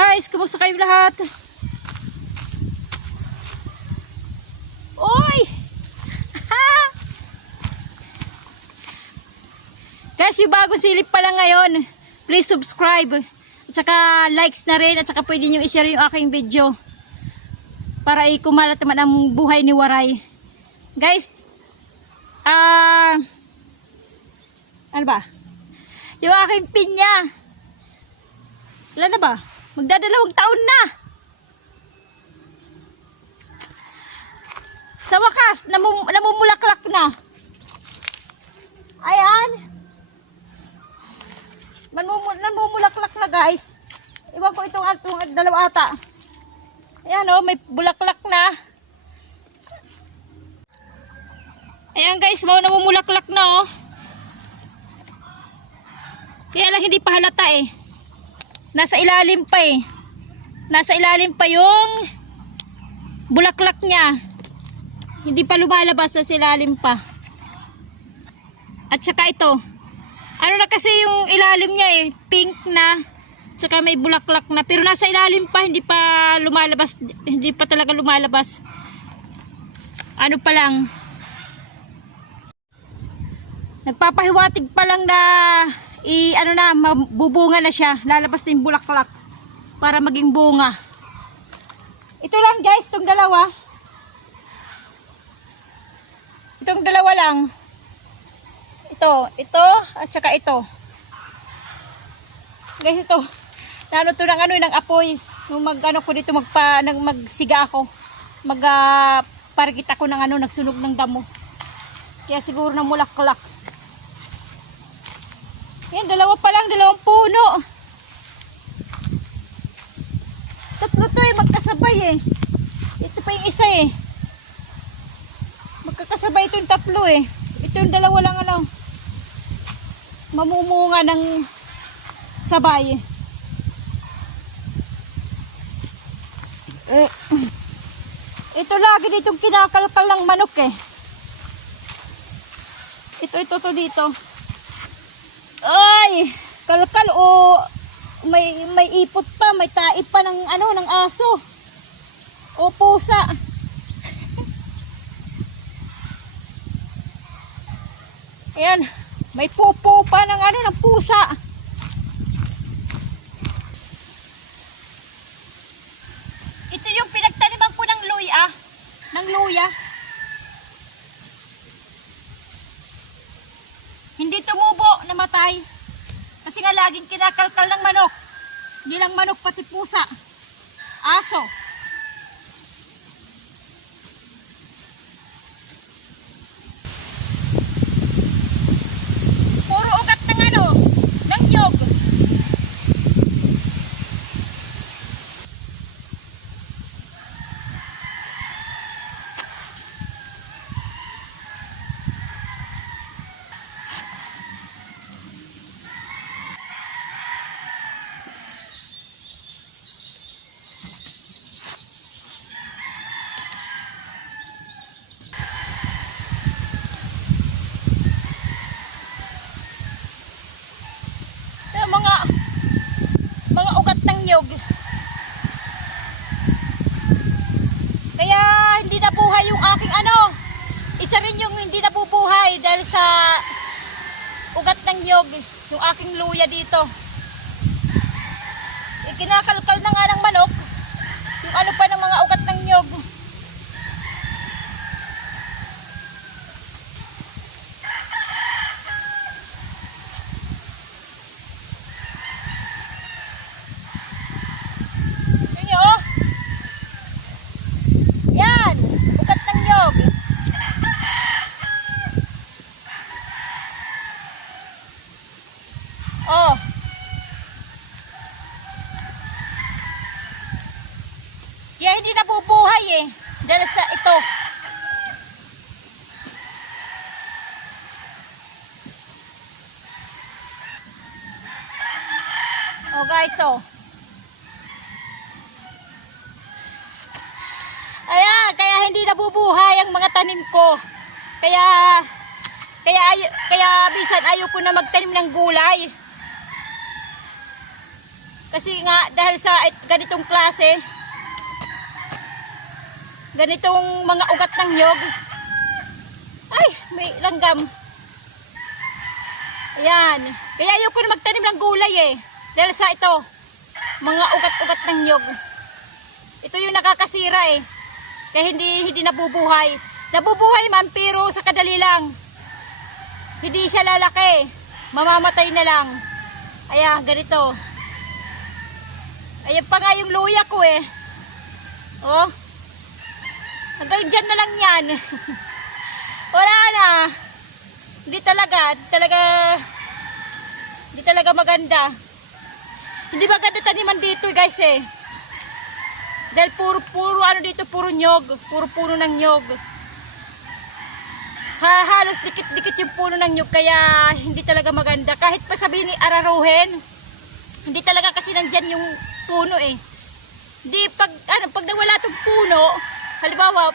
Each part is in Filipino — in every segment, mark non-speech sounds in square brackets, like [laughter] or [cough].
guys, kumusta kayo lahat? Oy! [laughs] guys, yung bagong silip pa lang ngayon, please subscribe. At saka likes na rin at saka pwede nyo i-share yung aking video. Para ikumalat naman ang buhay ni Waray. Guys, ah... ano ba? Yung aking pinya. Ilan na ba? Magdadalawang taon na. Sa wakas, namum namumulaklak na. Ayan. Namum namumulaklak na guys. Iwan ko itong, itong dalawa ata. Ayan o, may bulaklak na. Ayan guys, mau namumulaklak na oh. Kaya lang hindi pa halata eh. Nasa ilalim pa eh. Nasa ilalim pa yung bulaklak niya. Hindi pa lumalabas sa ilalim pa. At saka ito. Ano na kasi yung ilalim niya eh. Pink na. Tsaka may bulaklak na. Pero nasa ilalim pa. Hindi pa lumalabas. Hindi pa talaga lumalabas. Ano pa lang. Nagpapahiwatig pa lang na i ano na mabubunga na siya. Lalabas na yung bulaklak para maging bunga. Ito lang guys itong dalawa. Itong dalawa lang. Ito ito at saka ito. Guys ito. Nano to ng ano ng apoy. Nung mag ano ko dito magpa nag, magsiga ako. Mag uh, pargit ako ng ano nagsunog ng damo. Kaya siguro na mulaklak yan, dalawa pa lang, dalawang puno. Tatlo to eh, magkasabay eh. Ito pa yung isa eh. Magkakasabay itong tatlo eh. Ito yung dalawa lang ano. Mamumunga ng sabay eh. Eh, ito lagi ditong kinakalkal ng manok eh. Ito, ito, to dito. Ay, kalkal o may may ipot pa, may taip pa ng ano ng aso. O pusa. [laughs] Ayan, may pupo pa ng ano ng pusa. Ito yung pinagtaniman ko ng luya, ng luya. Hindi tumubo, namatay. Kasi nga laging kinakalkal ng manok. Hindi lang manok, pati pusa. Aso. Puro ugat ng ano, ng yog. Ito, mga mga ugat ng nyog. Kaya hindi nabuhay yung aking ano. Isa rin yung hindi nabubuhay dahil sa ugat ng nyog, yung aking luya dito. Eh, kinakalkal na nga ng manok. Yung ano pa ng mga ugat ng nyog. Yun yun, oh. Yan, ugat ng nyog. Oh. Kaya hindi nabubuhay eh. Dahil sa ito. Oh guys, oh. Ayan, kaya hindi nabubuhay ang mga tanim ko. Kaya kaya ay- kaya bisan ayoko na magtanim ng gulay. Kasi nga, dahil sa it- ganitong klase, ganitong mga ugat ng nyog, ay, may langgam. Ayan. Kaya ayoko na magtanim ng gulay eh. Dahil sa ito, mga ugat-ugat ng nyog. Ito yung nakakasira eh. Kaya hindi, hindi nabubuhay. Nabubuhay man pero sa kadali lang. Hindi siya lalaki. Mamamatay na lang. Ayan, ganito. Ayan pa nga yung luya ko eh. Oh. Hanggang dyan na lang yan. [laughs] Wala na. Hindi talaga, hindi talaga, hindi talaga maganda. Hindi maganda taniman dito guys eh. Dahil puro, puro ano dito, puro nyog. Puro puno ng nyog. Ha, halos dikit-dikit yung puno ng nyug kaya hindi talaga maganda. Kahit pa sabihin ni araruhin, hindi talaga kasi nandyan yung puno eh. Di pag, ano, pag nawala tong puno, halimbawa,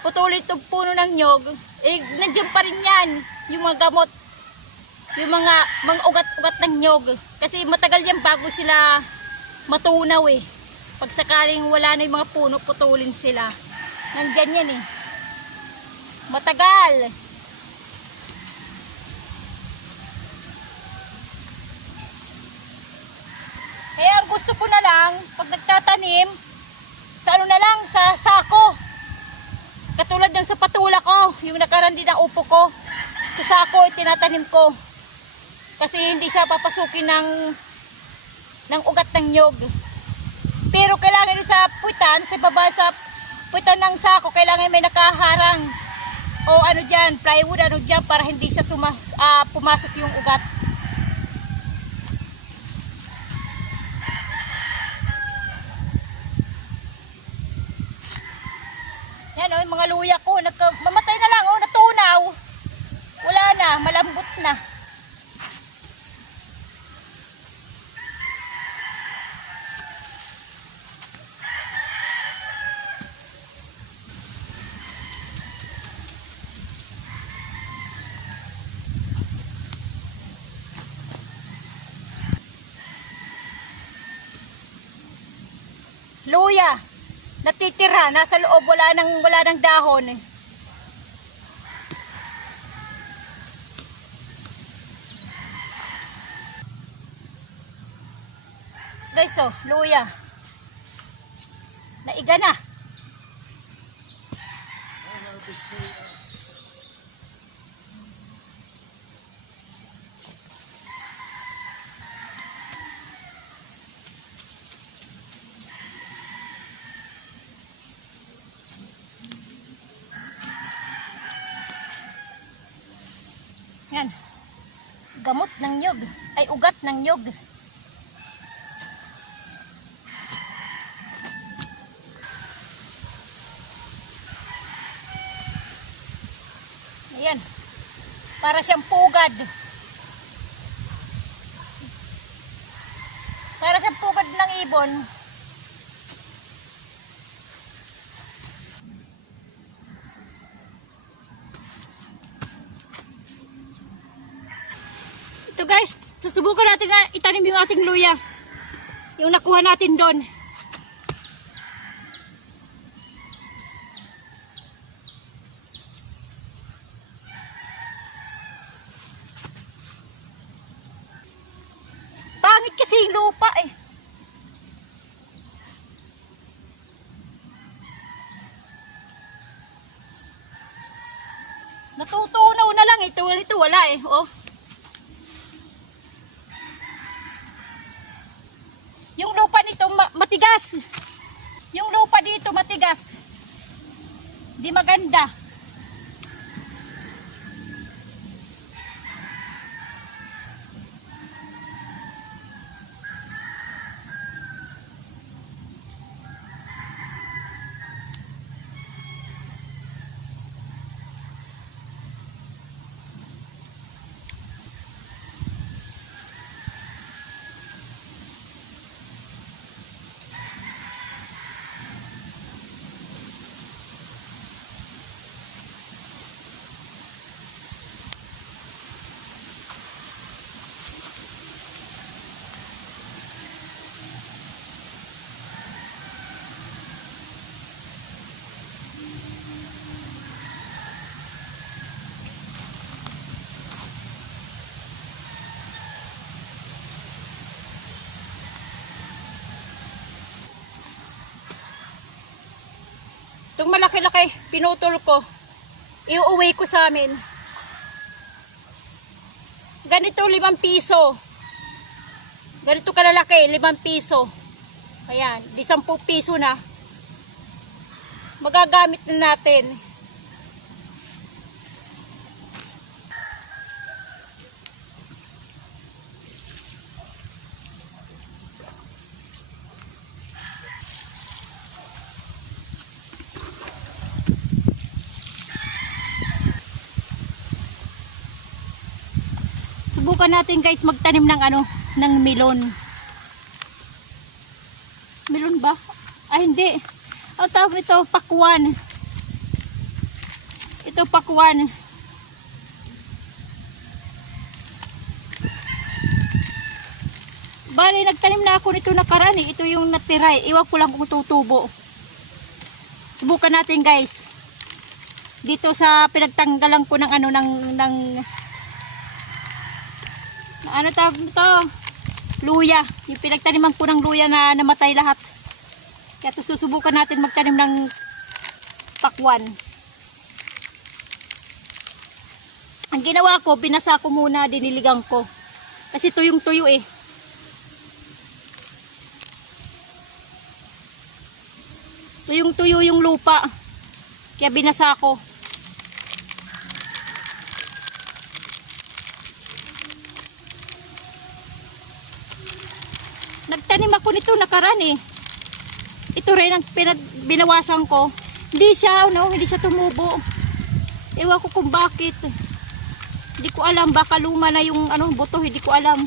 putulin tong puno ng nyog, eh, nandyan pa rin yan, yung mga gamot, yung mga, mga ugat-ugat ng nyog. Kasi matagal yan bago sila matunaw eh. Pag sakaling wala na yung mga puno, putulin sila. Nandyan yan eh. Matagal. Kaya ang gusto ko na lang, pag nagtatanim, sa ano na lang, sa sako. Katulad ng sa patula ko, yung nakaraan din ng upo ko. Sa sako, itinatanim ko. Kasi hindi siya papasukin ng, ng ugat ng nyog. Pero kailangan yung sa puwitan, sa baba sa puwitan ng sako, kailangan may nakaharang o ano dyan, plywood, ano dyan, para hindi siya sumas, ah, pumasok yung ugat. Yan o, yung mga luya ko, nagka, mamatay na lang o, natunaw. Wala na, malambot na. Luya, natitira, nasa loob, wala nang, wala nang dahon. Guys, oh, luya. Naiga na. Yan. Gamot ng nyog. Ay, ugat ng nyog. Ayan. Para siyang pugad. Para siyang pugad ng ibon. Ito guys, susubukan natin na itanim yung ating luya. Yung nakuha natin doon. Pangit kasi yung lupa eh. Natutunaw na lang ito. Ito wala eh. Oh. Yung lupa nito ma- matigas. Yung lupa dito matigas. Di maganda. Itong malaki-laki, pinutol ko. Iuwi ko sa amin. Ganito, limang piso. Ganito kalalaki, limang piso. Ayan, di piso na. Magagamit na natin. Subukan natin guys magtanim ng ano, ng melon. Melon ba? Ay hindi. Ang tawag ito, pakwan. Ito pakwan. Bali, nagtanim na ako nito nakaraan eh. Ito yung natira eh. Iwag ko lang kung tutubo. Subukan natin guys. Dito sa pinagtanggalan ko ng ano, ng, ng ano tawag nito? Luya. Yung pinagtaniman ko ng luya na namatay lahat. Kaya to susubukan natin magtanim ng pakwan. Ang ginawa ko, binasa ko muna, diniligang ko. Kasi tuyong tuyo eh. Tuyong tuyo yung lupa. Kaya binasa ko. Nagtanim ako nito nakaraan eh. Ito rin ang pinag binawasan ko. Hindi siya, no, hindi siya tumubo. Ewan ko kung bakit. Hindi ko alam, baka luma na yung ano, buto, hindi ko alam.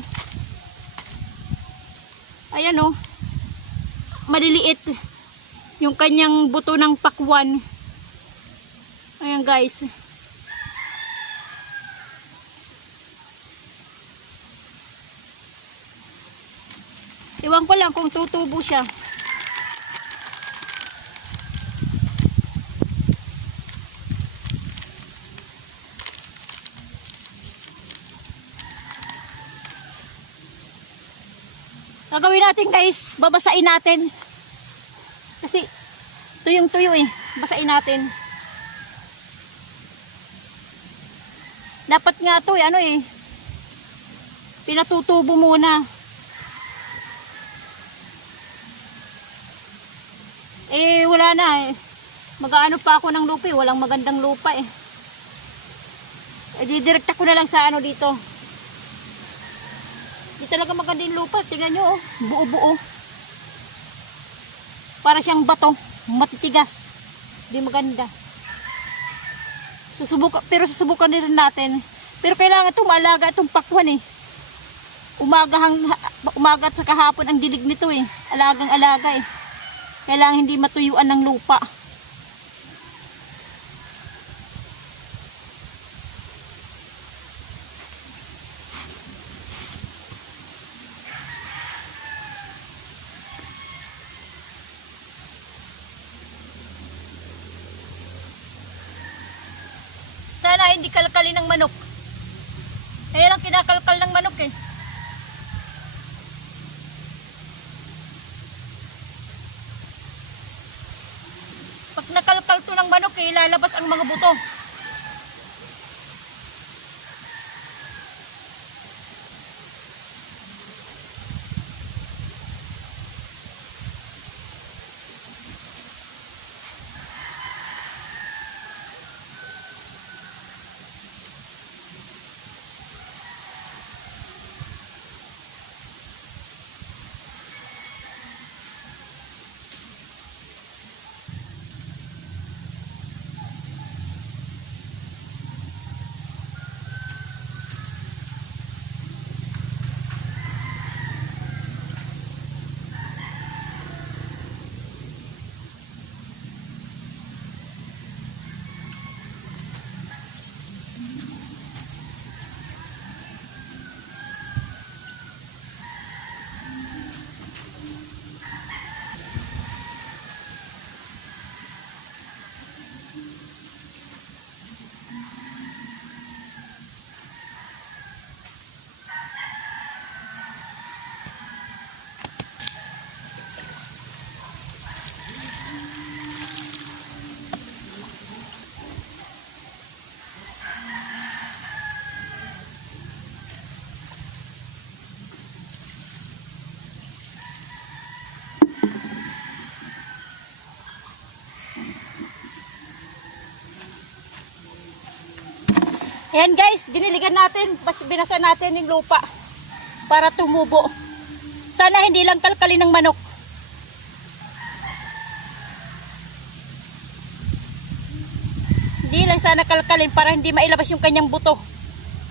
Ayan oh. Maliliit. Yung kanyang buto ng pakwan. Ayan guys. Iwan ko lang kung tutubo siya. Gagawin natin guys, babasain natin. Kasi tuyong tuyo eh, basain natin. Dapat nga to eh, ano eh, pinatutubo muna. Eh, wala na eh. Mag-ano pa ako ng lupa eh. Walang magandang lupa eh. Eh, didirekta ko na lang sa ano dito. Di talaga maganda yung lupa. Tingnan nyo oh. Buo-buo. Para siyang bato. Matitigas. Di maganda. Susubukan, pero susubukan din natin. Pero kailangan itong maalaga itong pakwan eh. Umaga, hang, umaga at sa kahapon ang dilig nito eh. Alagang alaga eh. Kailangan hindi matuyuan ng lupa. Sana hindi kalkalin ng manok. Kaya lang kinakalkal ng manok eh. Pag nakalkal to ng manok, eh, lalabas ang mga buto. Ayan guys, diniligan natin, binasa natin yung lupa para tumubo. Sana hindi lang kalkalin ng manok. Hindi lang sana kalkalin para hindi mailabas yung kanyang buto.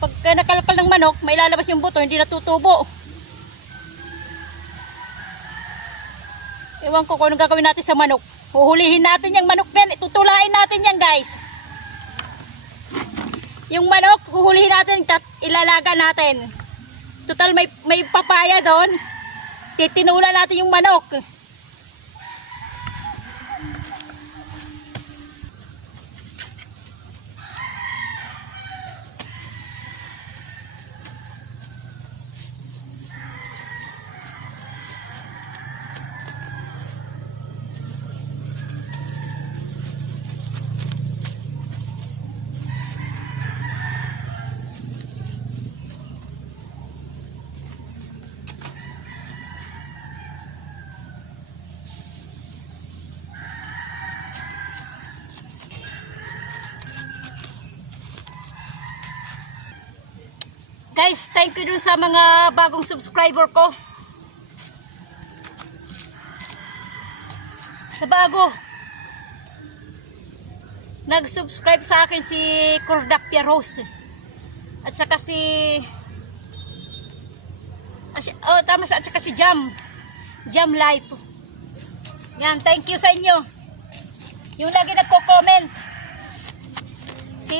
Pag nakalkal ng manok, mailalabas yung buto, hindi natutubo. Ewan ko kung anong gagawin natin sa manok. Huhulihin natin yung manok yan. Tutulain natin yan guys. Yung manok, huhulihin natin at ilalaga natin. Total may, may papaya doon. Titinula natin yung manok. Guys, thank you dun sa mga bagong subscriber ko. Sa bago. Nag-subscribe sa akin si Cordapia Rose. At saka si... Oh, tama sa at saka si Jam. Jam Life. Yan, thank you sa inyo. Yung lagi nagko-comment. Si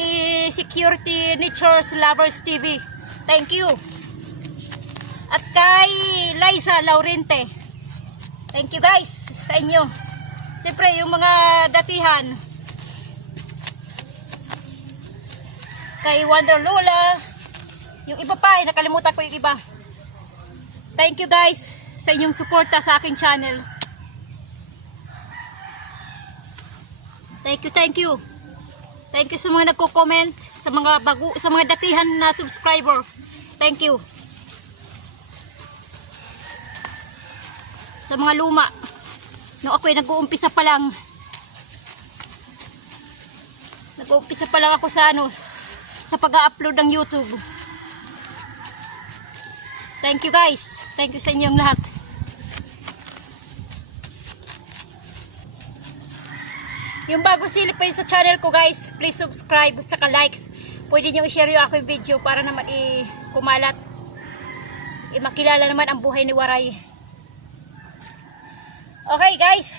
Security Natures Lovers TV. Thank you. At kay Liza Laurente. Thank you guys sa inyo. Siyempre yung mga datihan. Kay Wonder Lola. Yung iba pa, eh, nakalimutan ko yung iba. Thank you guys sa inyong suporta sa aking channel. Thank you, thank you. Thank you sa mga nagko-comment, sa mga bago, sa mga datihan na subscriber. Thank you. Sa mga luma. No ako'y nag-uumpisa pa lang. Nag-uumpisa pa lang ako sa ano, sa pag-upload ng YouTube. Thank you guys. Thank you sa inyong lahat. Yung bago silip pa yun sa channel ko guys, please subscribe at saka likes. Pwede nyo i-share yung aking video para naman i-kumalat. I-makilala naman ang buhay ni Waray. Okay guys.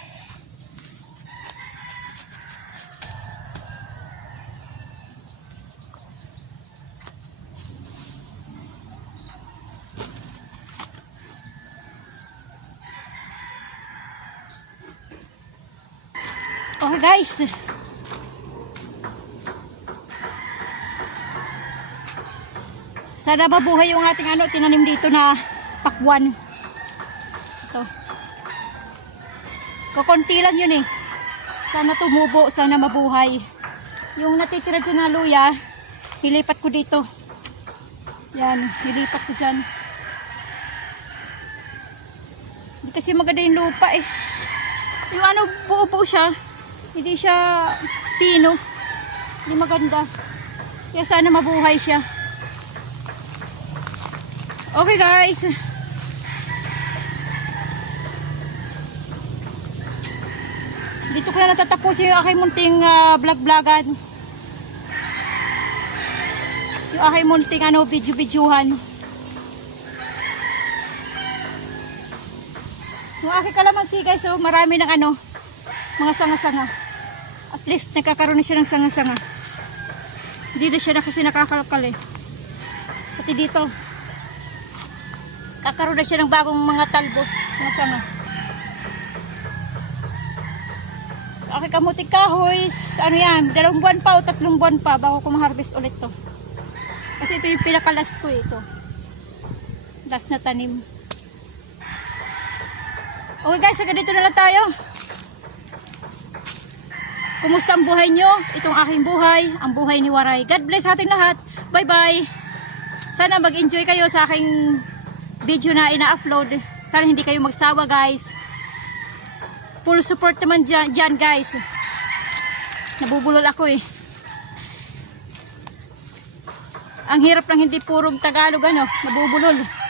Okay guys. Sana mabuhay yung ating ano tinanim dito na pakwan. Ito. Kukunti lang yun eh. Sana tumubo, sana mabuhay. Yung natitira dyan na luya, nilipat ko dito. Yan, nilipat ko dyan. Hindi kasi maganda yung lupa eh. Yung ano, buo-buo siya. Hindi siya pino. Hindi maganda. Kaya sana mabuhay siya. Okay guys. Dito ko na natatapusin yung aking munting ah, vlog-vlogan. Yung aking munting ano, video-videohan. Yung aking kalamansi guys, oh, marami ng ano, mga sanga-sanga. At least nagkakaroon na siya ng sanga-sanga. Hindi siya na kasi nakakalkal eh. Pati dito, kakaroon na siya ng bagong mga talbos, mga sanga. Okay, kamuti kahoy, ano yan, dalawang buwan pa o tatlong buwan pa bago ko ma-harvest ulit to. Kasi ito yung pinaka-last ko eh, ito. Last na tanim. Okay guys, hanggang dito na lang tayo. Kumusta ang buhay nyo? Itong aking buhay, ang buhay ni Waray. God bless ating lahat. Bye-bye. Sana mag-enjoy kayo sa aking video na ina-upload. Sana hindi kayo magsawa guys. Full support naman dyan, dyan guys. Nabubulol ako eh. Ang hirap ng hindi purong Tagalog ano, nabubulol.